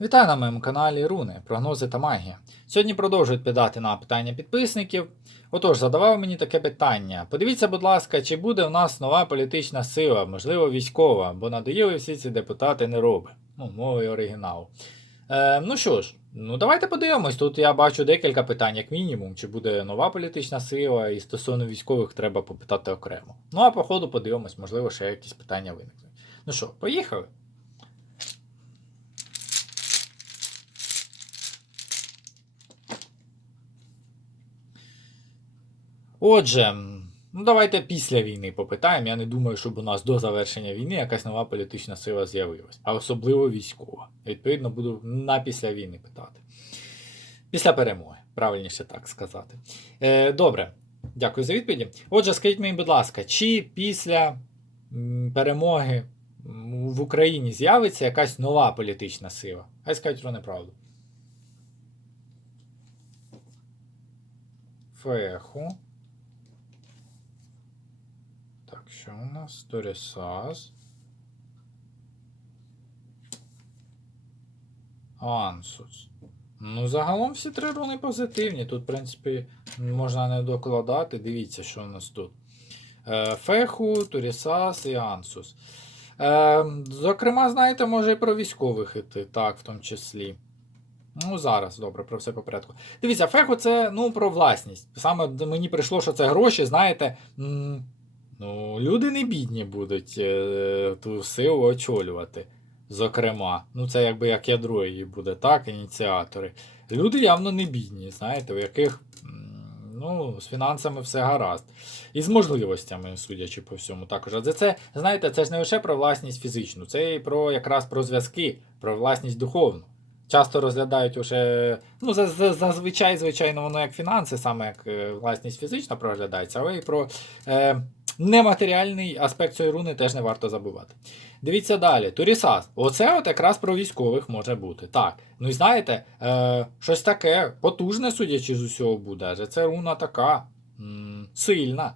Вітаю на моєму каналі Руни, прогнози та магія. Сьогодні продовжують піддати на питання підписників. Отож, задавав мені таке питання. Подивіться, будь ласка, чи буде в нас нова політична сила, можливо, військова, бо надоїли всі ці депутати не роби. Ну, мовою оригіналу. Е, ну що ж, ну давайте подивимось. Тут я бачу декілька питань, як мінімум, чи буде нова політична сила, і стосовно військових треба попитати окремо. Ну а по ходу подивимось, можливо, ще якісь питання виникнуть. Ну що, поїхали? Отже, ну давайте після війни попитаємо. Я не думаю, щоб у нас до завершення війни якась нова політична сила з'явилась, а особливо військова. Відповідно, буду на після війни питати. Після перемоги, правильніше так сказати. Е, добре, дякую за відповіді. Отже, скажіть мені, будь ласка, чи після перемоги в Україні з'явиться якась нова політична сила? Хай скажуть про неправду. Феху. Так, що у нас? Торісас. Ансус. Ну, загалом всі три руни позитивні. Тут, в принципі, можна не докладати. Дивіться, що у нас тут. Е, Феху, Турісас і Ансус. Е, зокрема, знаєте, може і про військових іти, так, в тому числі. Ну, зараз, добре, про все по порядку. Дивіться, Феху це ну, про власність. Саме мені прийшло, що це гроші, знаєте. Ну, люди не бідні будуть е, ту силу очолювати. Зокрема, ну це якби як ядро її буде, так, ініціатори. Люди явно не бідні, знаєте, у яких ну, з фінансами все гаразд. І з можливостями, судячи по всьому, також. А це, знаєте, це ж не лише про власність фізичну, це і про якраз про зв'язки, про власність духовну. Часто розглядають уже, ну, за- за- зазвичай, звичайно, воно як фінанси, саме як е, власність фізична проглядається, але і про е, нематеріальний аспект цієї руни теж не варто забувати. Дивіться далі. Турісас. Оце от якраз про військових може бути. Так. Ну і знаєте, е, щось таке потужне, судячи з усього, буде. Адже це руна така м, сильна.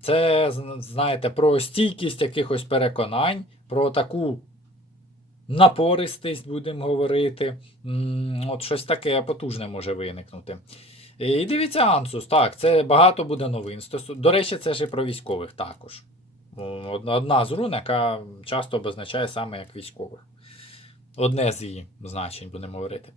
Це, знаєте, про стійкість якихось переконань, про таку напористість, будемо говорити. От щось таке потужне може виникнути. І дивіться, Ансус, так, це багато буде новин. До речі, це ж і про військових також. Одна з рун, яка часто обозначає саме як військових. Одне з її значень, будемо говорити.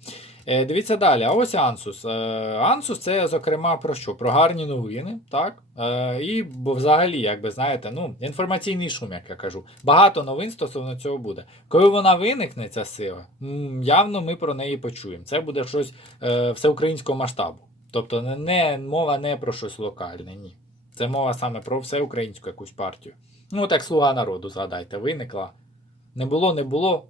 Е, дивіться далі. А ось Ансус. Е, Ансус це, зокрема, про що? Про гарні новини, так? Е, і бо взагалі, як би знаєте, ну, інформаційний шум, як я кажу. Багато новин стосовно цього буде. Коли вона виникне, ця сила, явно ми про неї почуємо. Це буде щось е, всеукраїнського масштабу. Тобто не, мова не про щось локальне, ні. Це мова саме про всеукраїнську якусь партію. Ну, от як слуга народу, згадайте, виникла. Не було, не було.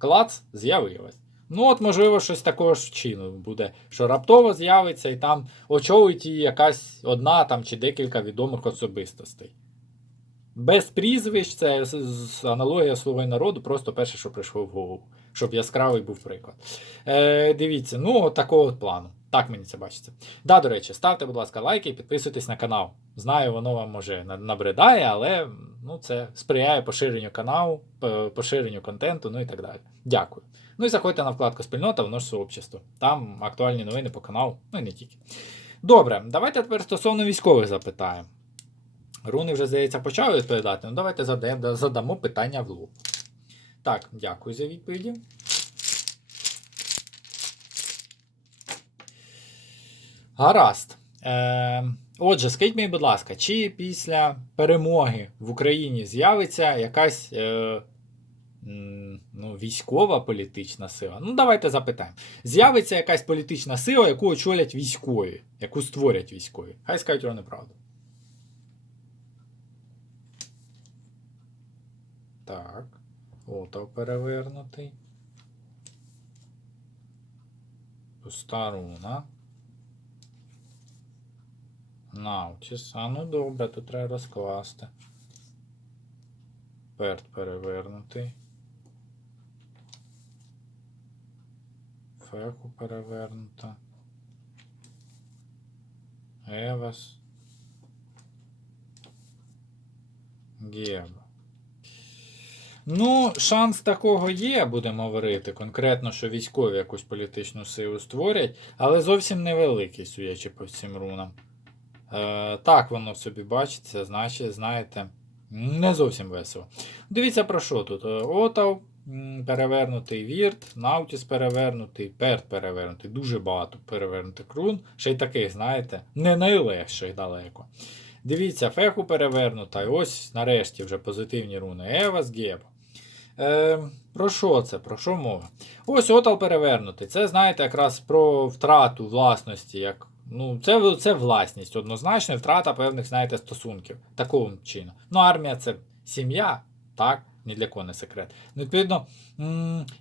Клац з'явилась. Ну, от, можливо, щось такого ж чину буде, що раптово з'явиться і там очолить її якась одна там чи декілька відомих особистостей. Без прізвищ, це аналогія слуги народу, просто перше, що прийшло в голову, щоб яскравий був приклад. Е, дивіться, ну, от такого от плану. Так мені це бачиться. Да, до речі, ставте, будь ласка, лайки і підписуйтесь на канал. Знаю, воно вам може набридає, але ну, це сприяє поширенню каналу, поширенню контенту, ну і так далі. Дякую. Ну і заходьте на вкладку спільнота, воно ж сообщество. Там актуальні новини по каналу, ну і не тільки. Добре, давайте тепер стосовно військових запитаємо. Руни вже, здається, почали відповідати. Ну, давайте задамо питання в лоб. Так, дякую за відповіді. Гаразд. Е, отже, скажіть мені, будь ласка, чи після перемоги в Україні з'явиться якась е, ну, військова політична сила? Ну, давайте запитаємо. З'явиться якась політична сила, яку очолять військові, яку створять військові? Хай скажуть про неправду. Так. Ото перевернутий. Пуста руна. Наутіс. А ну добре, тут треба розкласти. Перт перевернутий. Феку перевернута. Евас. Геба. Ну, шанс такого є, будемо говорити. Конкретно, що військові якусь політичну силу створять, але зовсім невеликий, судячи по всім рунам. Е, так воно собі бачиться, значить, знаєте, не зовсім весело. Дивіться про що тут. Е, Отав перевернутий Вірт, Наутіс перевернутий, Перт перевернутий. Дуже багато перевернутих рун. Ще й таких, знаєте, не найлегших далеко. Дивіться, феху перевернута. І ось нарешті вже позитивні руни. Евас Геб. Е, про що це? Про що мова? Ось отал перевернутий. Це, знаєте, якраз про втрату власності. як Ну, це, це власність, однозначно, втрата певних, знаєте, стосунків. Такого чину. Ну, армія це сім'я, так? Ні для кого не секрет. Ну, відповідно,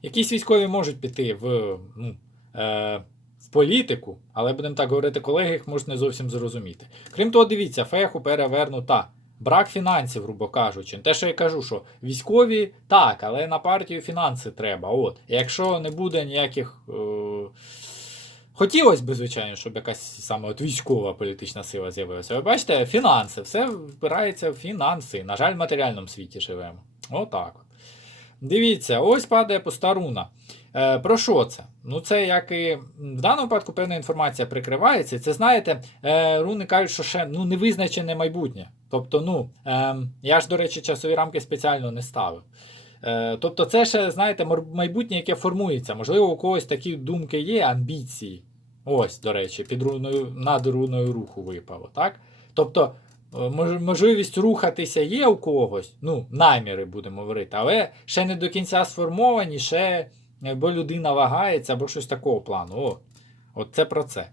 якісь військові можуть піти в, ну, е- в політику, але будемо так говорити, колеги їх можуть не зовсім зрозуміти. Крім того, дивіться, феху перевернута. Брак фінансів, грубо кажучи. Те, що я кажу, що військові так, але на партію фінанси треба. От. Якщо не буде ніяких. Е- Хотілося б, звичайно, щоб якась саме от військова політична сила з'явилася. Ви бачите, фінанси, все впирається в фінанси. На жаль, в матеріальному світі живемо. Отак. Дивіться, ось падає пуста руна. Е, про що це? Ну, це як і в даному випадку певна інформація прикривається. Це знаєте, е, руни кажуть, що ще ну, невизначене майбутнє. Тобто, ну, е, я ж, до речі, часові рамки спеціально не ставив. Е, тобто, це ще, знаєте, майбутнє, яке формується. Можливо, у когось такі думки є, амбіції. Ось, до речі, під руною, над руною руху випало, так? Тобто, е, мож- можливість рухатися є у когось, ну, наміри будемо говорити, але ще не до кінця сформовані, ще або людина вагається, або щось такого плану. О, от це про це.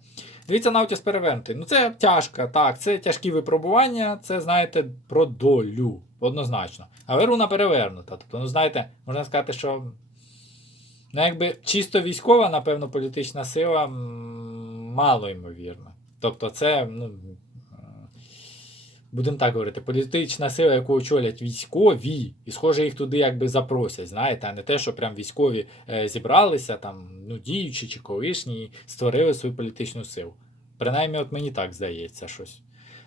Дивіться, Наутіс перевернутий. Ну, це тяжко, так, це тяжкі випробування, це, знаєте, про долю, однозначно. Але руна перевернута. Тобто, ну, знаєте, можна сказати, що Ну, якби чисто військова, напевно, політична сила мало ймовірно. Тобто, це, ну, будемо так говорити, політична сила, яку очолять військові, і схоже, їх туди якби запросять, знаєте, а не те, що прям військові е, зібралися, там, ну, діючі чи колишні, і створили свою політичну силу. Принаймні, от мені так здається щось.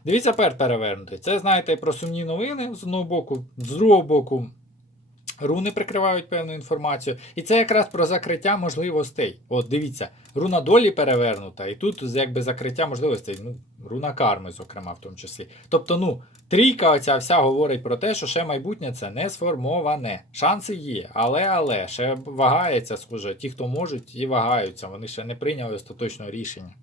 Дивіться, пер перевернутий. Це, знаєте, про сумні новини з одного боку, з другого боку. Руни прикривають певну інформацію. І це якраз про закриття можливостей. От дивіться, руна долі перевернута, і тут якби закриття можливостей. Ну, руна карми, зокрема, в тому числі. Тобто, ну, трійка оця вся говорить про те, що ще майбутнє це не сформоване. Шанси є, але але ще вагається, схоже. Ті, хто можуть, і вагаються. Вони ще не прийняли остаточного рішення.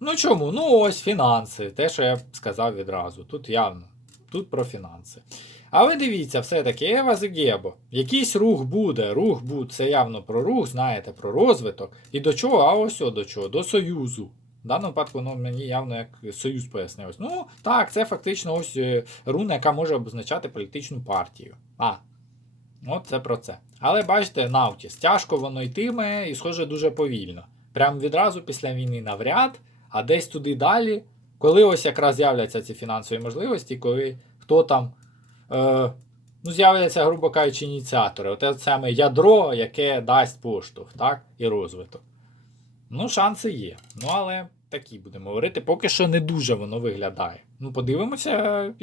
Ну чому? Ну ось фінанси. Те, що я сказав відразу. Тут явно. Тут про фінанси. Але дивіться, все-таки Ева Зегебо. Якийсь рух буде, рух буде, це явно про рух, знаєте, про розвиток. І до чого? А ось о, до чого? До Союзу. В даному випадку воно мені явно як Союз пояснилось. Ну, так, це фактично ось е, руна, яка може обозначати політичну партію. А, от це про це. Але бачите, Наутіс, тяжко воно йтиме і, схоже, дуже повільно. Прямо відразу після війни навряд, а десь туди далі, коли ось якраз з'являться ці фінансові можливості, коли хто там е, ну, з'являться, грубо кажучи, ініціатори. Оте саме ядро, яке дасть поштовх, так? І розвиток. Ну, шанси є. Ну, але такі будемо говорити, поки що не дуже воно виглядає. Ну, подивимося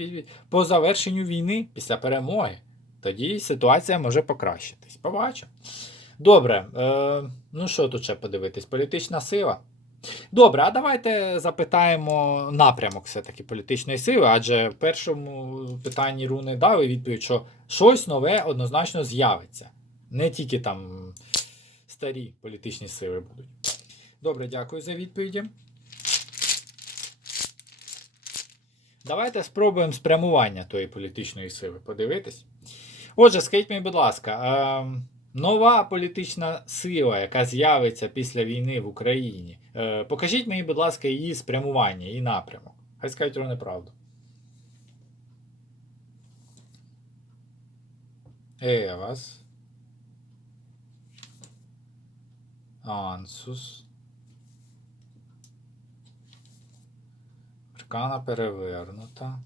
по завершенню війни після перемоги. Тоді ситуація може покращитись. Побачимо. Добре, е, ну що тут ще подивитись? Політична сила. Добре, а давайте запитаємо напрямок все-таки політичної сили, адже в першому питанні руни дали відповідь, що щось нове однозначно з'явиться. Не тільки там старі політичні сили будуть. Добре, дякую за відповіді. Давайте спробуємо спрямування тої політичної сили подивитись. Отже, скажіть мені, будь ласка, е, нова політична сила, яка з'явиться після війни в Україні, е, покажіть мені, будь ласка, її спрямування, її напрямок. Хай скажуть про неправду. Евас. Ансус. Аркана перевернута.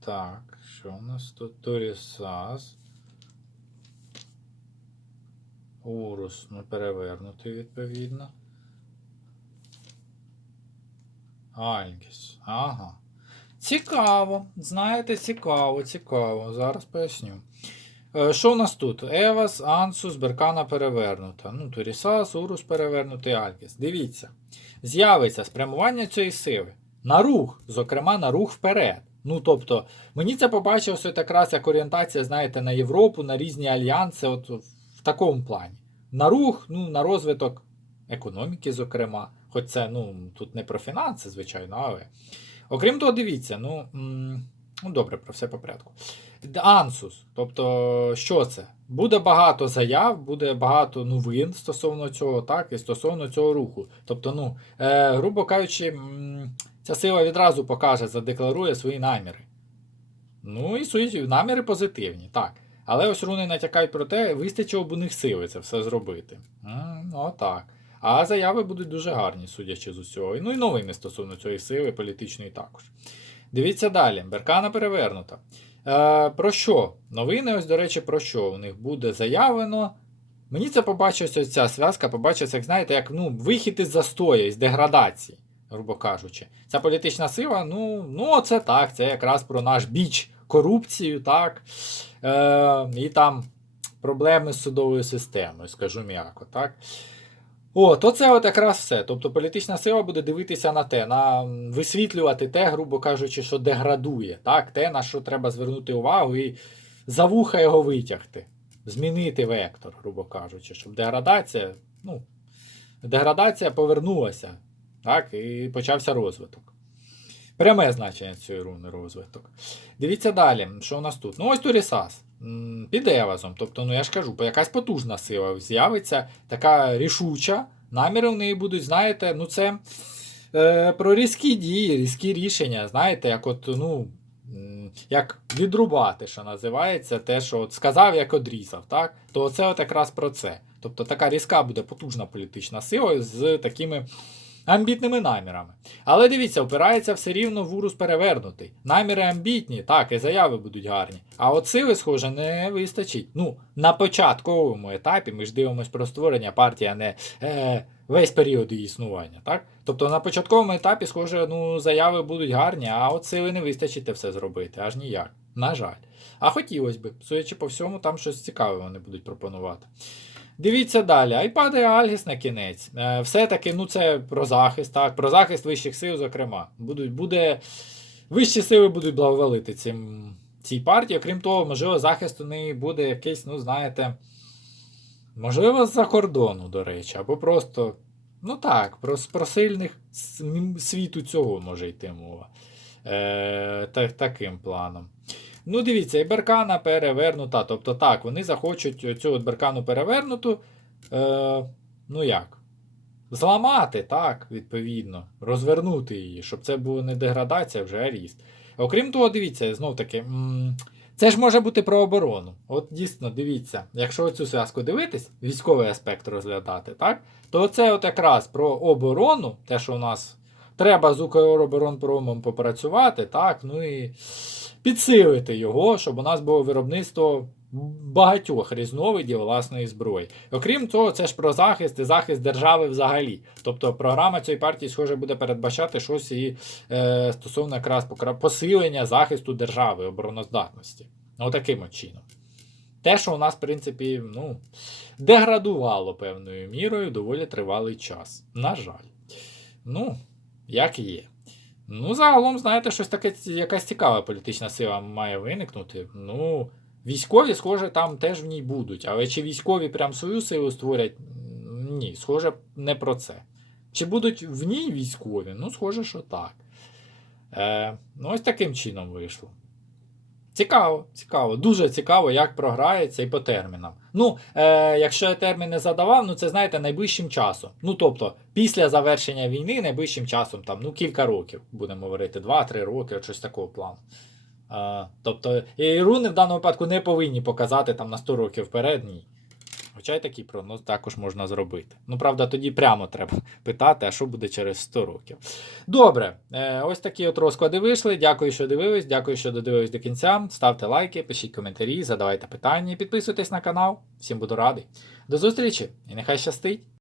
Так, що у нас тут? Торісас. Урус, ну перевернутий відповідно. Альгіс. Ага. Цікаво. Знаєте, цікаво, цікаво. Зараз поясню. Е, Що у нас тут? Евас, Ансус, Беркана перевернута. Ну, Турісас, Урус перевернутий Альгіс. Дивіться. З'явиться спрямування цієї сили на рух, зокрема на рух вперед. Ну, тобто, мені це побачилося якраз як орієнтація, знаєте, на Європу, на різні альянси, от в такому плані. На рух, ну, на розвиток економіки, зокрема. Хоч це, ну, тут не про фінанси, звичайно, але. Окрім того, дивіться, ну, ну добре, про все по порядку. Ансус. Тобто, що це? Буде багато заяв, буде багато новин стосовно цього, так, і стосовно цього руху. Тобто, ну, е, грубо кажучи, ця сила відразу покаже, задекларує свої наміри. Ну і свої наміри позитивні, так. Але ось руни натякають про те, вистачило б у них сили це все зробити. Отак. А заяви будуть дуже гарні, судячи з усього. Ну і новини стосовно цієї сили політичної також. Дивіться далі. Беркана перевернута. Е, про що? Новини, ось, до речі, про що? У них буде заявлено. Мені це побачилося, ця зв'язка побачилася, як знаєте, як ну, вихід із застою, із деградації, грубо кажучи. Ця політична сила, ну, ну це так, це якраз про наш біч корупцію, так. Е, і там проблеми з судовою системою, скажу м'яко, так. О, то це от якраз все. Тобто політична сила буде дивитися на те, на висвітлювати те, грубо кажучи, що деградує, так? те, на що треба звернути увагу і за вуха його витягти, змінити вектор, грубо кажучи, щоб деградація, ну, деградація повернулася, так, і почався розвиток. Пряме значення цієї руни розвиток. Дивіться далі, що у нас тут. Ну, ось Турісас. Під Евазом. Тобто, ну я ж кажу, якась потужна сила з'явиться, така рішуча. Наміри в неї будуть, знаєте, ну це е, про різкі дії, різкі рішення. Знаєте, як от, ну. Як відрубати, що називається, те, що от сказав, як одрізав, так? то це от якраз про це. Тобто така різка буде потужна політична сила з такими амбітними намірами. Але дивіться, опирається все рівно в урус перевернутий. Наміри амбітні, так, і заяви будуть гарні. А от сили, схоже, не вистачить. Ну, на початковому етапі ми ж дивимося про створення партії, а не е, весь період її існування. так? Тобто на початковому етапі, схоже, ну, заяви будуть гарні, а от сили не вистачить те все зробити, аж ніяк. На жаль. А хотілося б, судячи по всьому, там щось цікаве вони будуть пропонувати. Дивіться далі. Айпад Альгіс на кінець. Е, все-таки, ну це про захист, так, про захист вищих сил, зокрема. Будуть, буде, вищі сили будуть благоволити цим, цій партії. Окрім того, можливо, захист у неї буде якийсь, ну, знаєте, можливо, з-за кордону, до речі, або просто, ну так, про, про сильних світу цього може йти мова. Е, так, таким планом. Ну, дивіться, і беркана перевернута. Тобто так, вони захочуть цю от беркану перевернуту. Е, ну як? Зламати, так, відповідно, розвернути її, щоб це була не деградація, вже а ріст. Окрім того, дивіться, знов таки, це ж може бути про оборону. От дійсно, дивіться, якщо цю зв'язку дивитись, військовий аспект розглядати, так, то це от якраз про оборону, те, що у нас треба з Укроборонпромом попрацювати, так, ну і підсилити його, щоб у нас було виробництво багатьох різновидів власної зброї. Окрім цього, це ж про захист і захист держави взагалі. Тобто програма цієї партії, схоже, буде передбачати щось і е, стосовно якраз посилення захисту держави, обороноздатності. Ну, таким от чином. Те, що у нас, в принципі, ну, деградувало певною мірою доволі тривалий час. На жаль. Ну, як є. Ну, загалом, знаєте, щось таке, якась цікава політична сила має виникнути. Ну, військові, схоже, там теж в ній будуть. Але чи військові прям свою силу створять? Ні, схоже, не про це. Чи будуть в ній військові? Ну, схоже, що так. Е, ну, ось таким чином вийшло. Цікаво, цікаво, дуже цікаво, як програється і по термінам. Ну, е, якщо я термін не задавав, ну це знаєте, найближчим часом. Ну, тобто, після завершення війни, найближчим часом, там, ну, кілька років, будемо говорити, 2-3 роки, щось такого плану. Е, тобто, і руни в даному випадку не повинні показати там на 100 років вперед, ні. Хоча й такий прогноз також можна зробити. Ну, правда, тоді прямо треба питати, а що буде через 100 років. Добре, е, ось такі от розклади вийшли. Дякую, що дивились. Дякую, що додивились до кінця. Ставте лайки, пишіть коментарі, задавайте питання, підписуйтесь на канал. Всім буду радий. До зустрічі і нехай щастить!